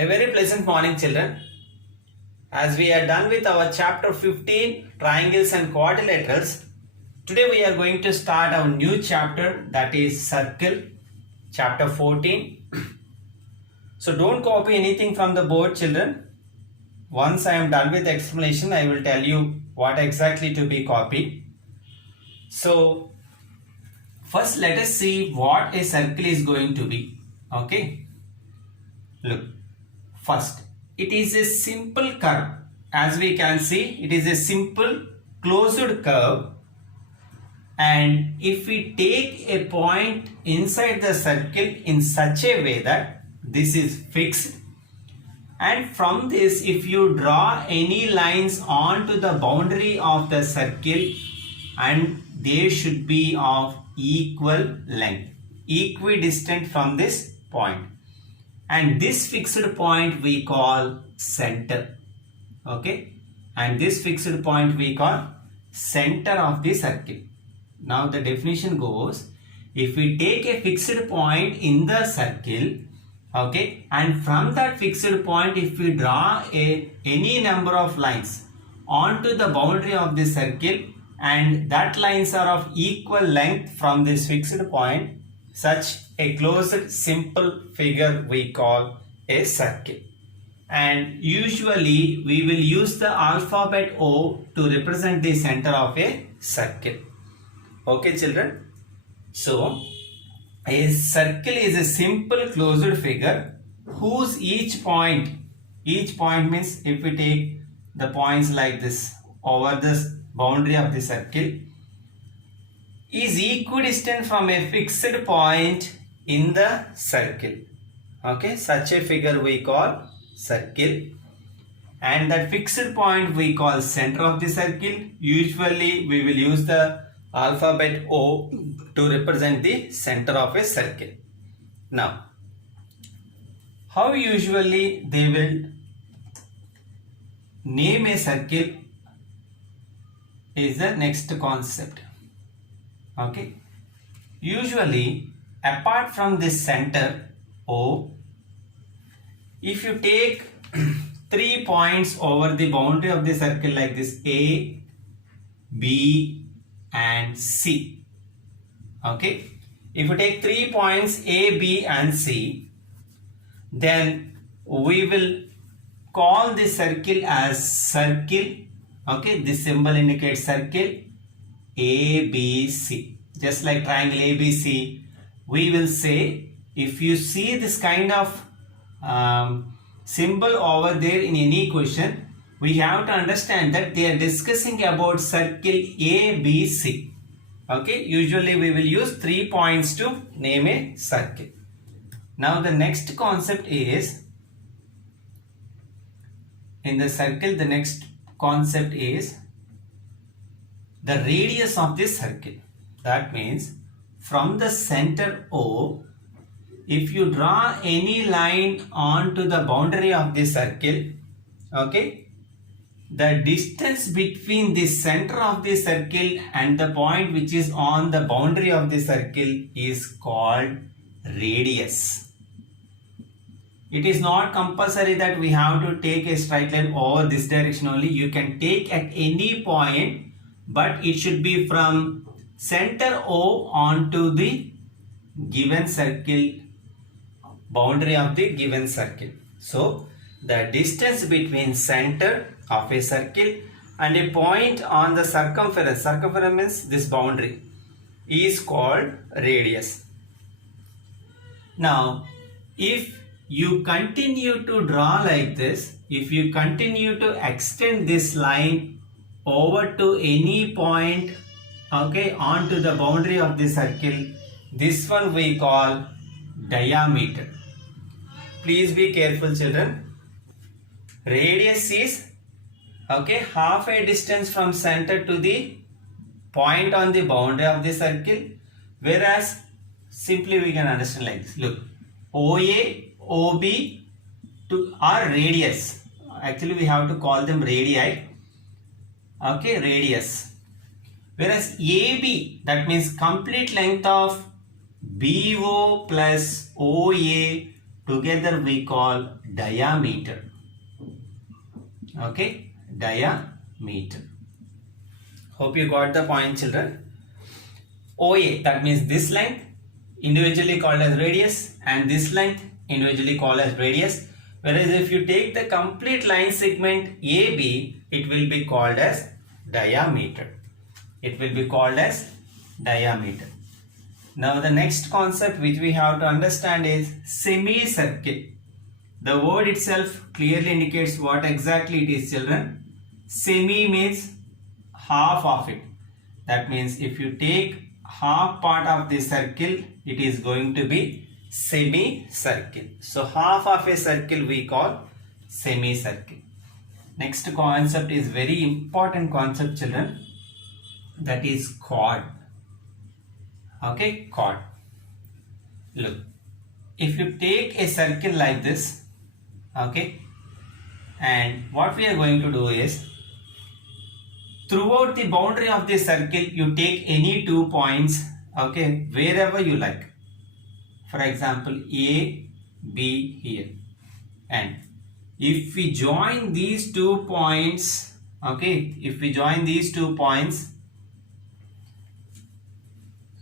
A very pleasant morning, children. As we are done with our chapter 15, triangles and quadrilaterals, today we are going to start our new chapter, that is circle, chapter 14. So don't copy anything from the board, children. Once I am done with the explanation, I will tell you what exactly to be copied. So first let us see what a circle is going to be. Okay. Look. First, it is a simple curve. As we can see, it is a simple closed curve. And if we take a point inside the circle in such a way that this is fixed, and from this, if you draw any lines onto the boundary of the circle, and they should be of equal length, equidistant from this point. And this fixed point we call center. Okay. And this fixed point we call center of the circle. Now the definition goes, if we take a fixed point in the circle, okay, and from that fixed point if we draw any number of lines onto the boundary of the circle, and that lines are of equal length from this fixed point, such a closed simple figure we call a circle. And usually we will use the alphabet O to represent the center of a circle. Okay, children. So a circle is a simple closed figure whose each point means if we take the points like this over this boundary of the circle, is equidistant from a fixed point in the circle. Okay, such a figure we call circle, and that fixed point we call center of the circle. Usually we will use the alphabet O to represent the center of a circle. Now, how usually they will name a circle is the next concept. Okay, usually apart from this center O, if you take 3 points over the boundary of the circle like this, A, B and C. Okay, if you take 3 points A, B and C, then we will call this circle as circle. Okay, this symbol indicates circle ABC. Just like triangle ABC, we will say, if you see this kind of symbol over there in any question, we have to understand that they are discussing about circle ABC. Okay, usually we will use 3 points to name a circle. Now the next concept is, in the circle, the next concept is the radius of this circle. That means from the center O, if you draw any line onto the boundary of the circle, okay, the distance between the center of the circle and the point which is on the boundary of the circle is called radius. It is not compulsory that we have to take a straight line over this direction only. You can take at any point, but it should be from center O onto the given circle, boundary of the given circle. So the distance between center of a circle and a point on the circumference means this boundary, is called radius. Now if you continue to draw like this, if you continue to extend this line over to any point, okay, onto the boundary of the circle, this one we call diameter. Please be careful, children. Radius is, okay, half a distance from center to the point on the boundary of the circle, whereas simply we can understand like this. Look, OA, OB are radius. Actually we have to call them radii. Okay, radius. Whereas AB, that means complete length of BO plus OA together we call diameter. Okay, diameter. Hope you got the point, children. OA, that means this length, individually called as radius, and this length individually called as radius. Whereas if you take the complete line segment AB, it will be called as diameter. It will be called as diameter. Now the next concept which we have to understand is semicircle. The word itself clearly indicates what exactly it is, children. Semi means half of it. That means if you take half part of the circle, it is going to be semicircle. So half of a circle we call semicircle. Next concept is very important concept, children. That is chord. Okay, chord. Look, if you take a circle like this, okay, and what we are going to do is, throughout the boundary of the circle, you take any 2 points, okay, wherever you like. For example, A, B here. And if we join these 2 points, okay, if we join these 2 points,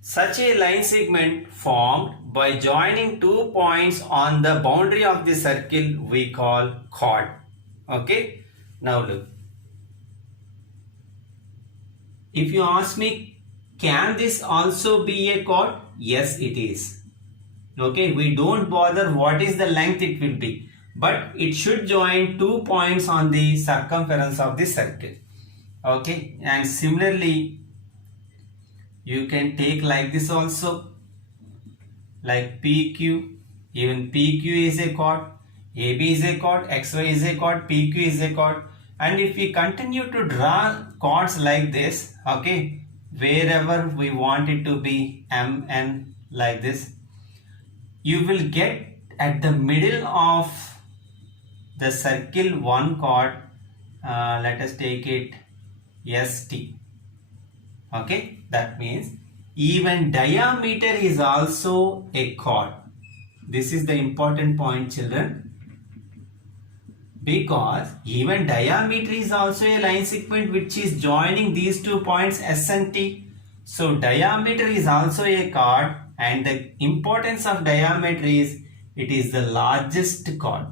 such a line segment formed by joining 2 points on the boundary of the circle we call chord. Okay, now look. If you ask me, can this also be a chord? Yes, it is. Okay, we don't bother what is the length it will be, but it should join 2 points on the circumference of the circle. Okay, and similarly, you can take like this also, like PQ. Even PQ is a chord, AB is a chord, XY is a chord, PQ is a chord. And if we continue to draw chords like this, okay, wherever we want it to be MN like this, you will get at the middle of the circle one chord. Let us take it ST. Okay, that means even diameter is also a chord. This is the important point, children. Because even diameter is also a line segment which is joining these 2 points S and T. So diameter is also a chord, and the importance of diameter is it is the largest chord.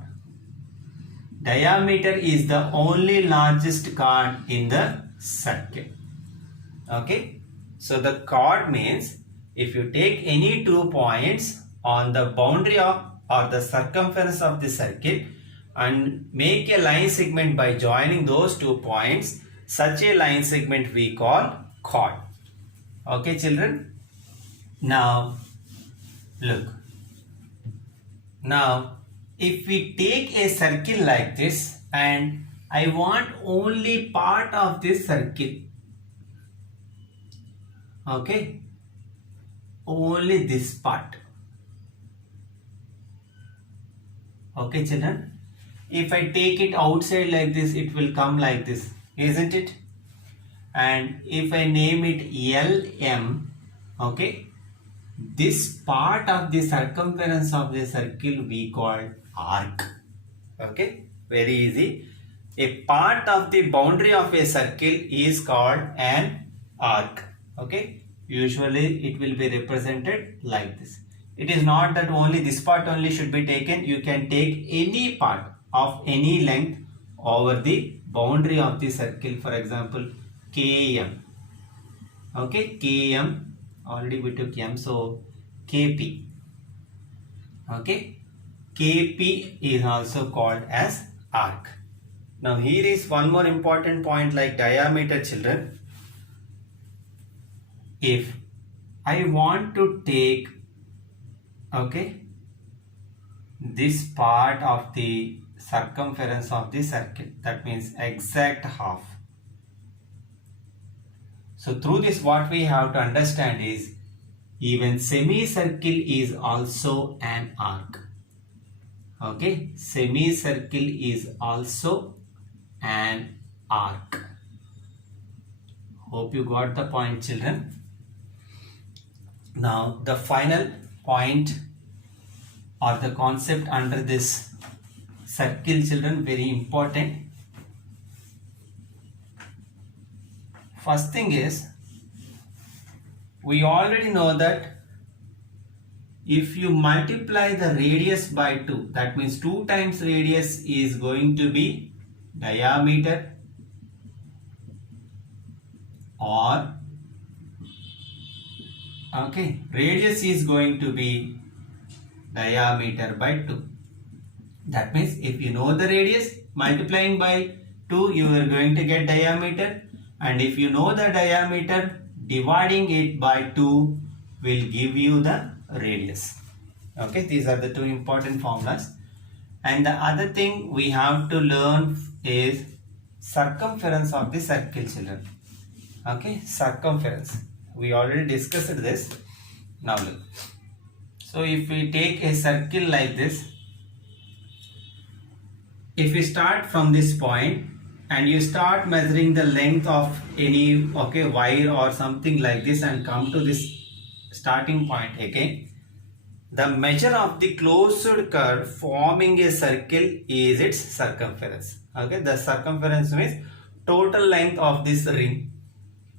Diameter is the only largest chord in the circle. Okay, so the chord means if you take any 2 points on the boundary of or the circumference of the circle and make a line segment by joining those 2 points, such a line segment we call chord. Okay, children. Now look. Now if we take a circle like this and I want only part of this circle, okay, only this part. Okay, children. If I take it outside like this, it will come like this, isn't it? And if I name it LM, okay, this part of the circumference of the circle we call arc. Okay, very easy. A part of the boundary of a circle is called an arc. Okay, usually it will be represented like this. It is not that only this part only should be taken. You can take any part of any length over the boundary of the circle. For example, KM. Okay, KM, already we took M, so KP. Okay, KP is also called as arc. Now here is one more important point like diameter, children. If I want to take, okay, this part of the circumference of the circle, that means exact half. So through this what we have to understand is even semicircle is also an arc. Okay, semicircle is also an arc. Hope you got the point, children. Now the final point or the concept under this circle, children, very important. First thing is, we already know that if you multiply the radius by 2, that means 2 times radius is going to be diameter, or radius is going to be diameter by 2. That means if you know the radius, multiplying by 2 you are going to get diameter, and if you know the diameter, dividing it by 2 will give you the radius. Okay, these are the two important formulas. And the other thing we have to learn is circumference of the circle, children. Okay, circumference. We already discussed this. Now look. So if we take a circle like this, if we start from this point and you start measuring the length of any wire or something like this and come to this starting point again, the measure of the closed curve forming a circle is its circumference. Okay, the circumference means total length of this ring.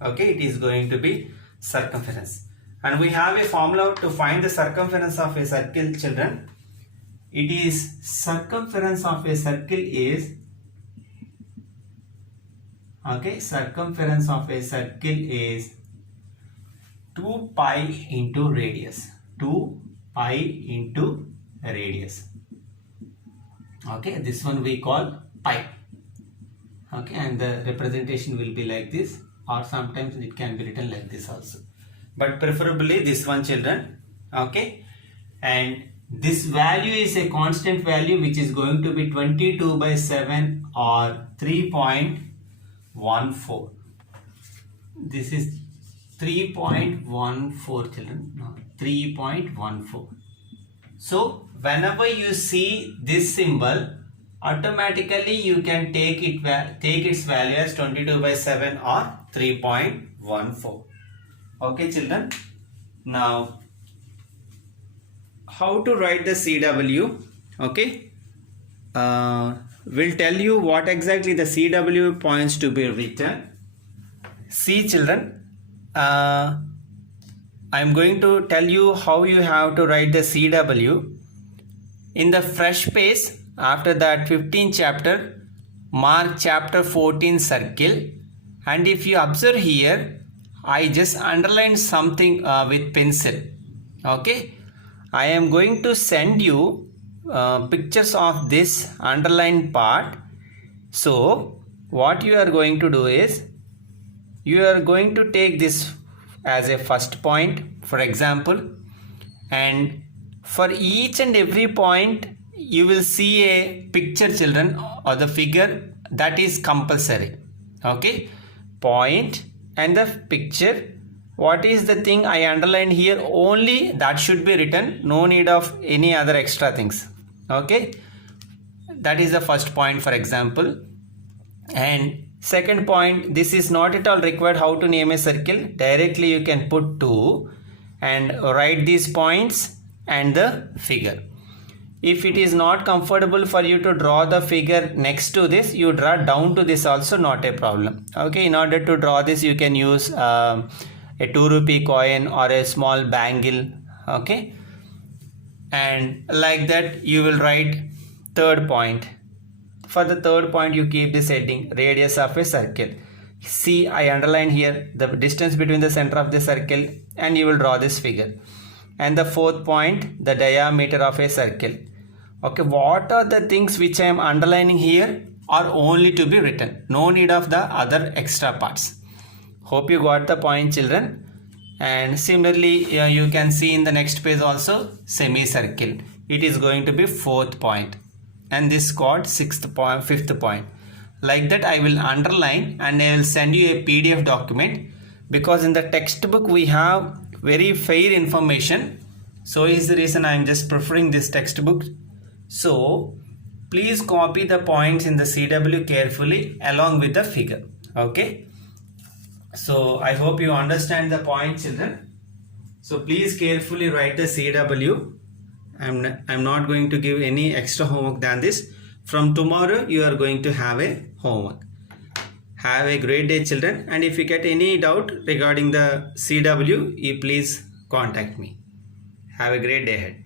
Okay, it is going to be circumference. And we have a formula to find the circumference of a circle, children. It is circumference of a circle is circumference of a circle is 2 pi into radius. 2 pi into radius. Okay, this one we call pi. Okay, and the representation will be like this, or sometimes it can be written like this also, but preferably this one, children. Okay, and this value is a constant value which is going to be 22 by 7 or 3.14. This is 3.14, children. No, 3.14. So whenever you see this symbol, automatically you can take its value as 22 by 7 or 3.14. Okay, children. Now, how to write the CW? Okay, we'll tell you what exactly the CW points to be written. See, children, I am going to tell you how you have to write the CW. In the fresh page, after that 15th chapter, mark chapter 14 circle, and if you observe here, I just underlined something with pencil. Okay, I am going to send you pictures of this underlined part. So what you are going to do is, you are going to take this as a first point, for example, and for each and every point you will see a picture, children, or the figure. That is compulsory. Okay, point and the picture. What is the thing I underlined here? Only that should be written. No need of any other extra things. Okay, that is the first point, for example. And second point, this is not at all required how to name a circle. Directly you can put 2 and write these points and the figure. If it is not comfortable for you to draw the figure next to this, you draw down to this also, not a problem. Okay, in order to draw this, you can use a 2 rupee coin or a small bangle. Okay, and like that you will write third point. For the third point, you keep this heading, radius of a circle. See, I underline here the distance between the center of the circle, and you will draw this figure. And the fourth point, the diameter of a circle. Okay, what are the things which I am underlining here are only to be written. No need of the other extra parts. Hope you got the point, children. And similarly, you can see in the next page also, semicircle. It is going to be fourth point. And this got fifth point. Like that I will underline and I will send you a PDF document, because in the textbook we have very fair information. So is the reason I am just preferring this textbook. So please copy the points in the CW carefully along with the figure. Okay. So I hope you understand the point, children. So please carefully write the CW I'm not going to give any extra homework than this. From tomorrow you are going to have a homework. Have a great day, children, and if you get any doubt regarding the CW, you please contact me. Have a great day ahead.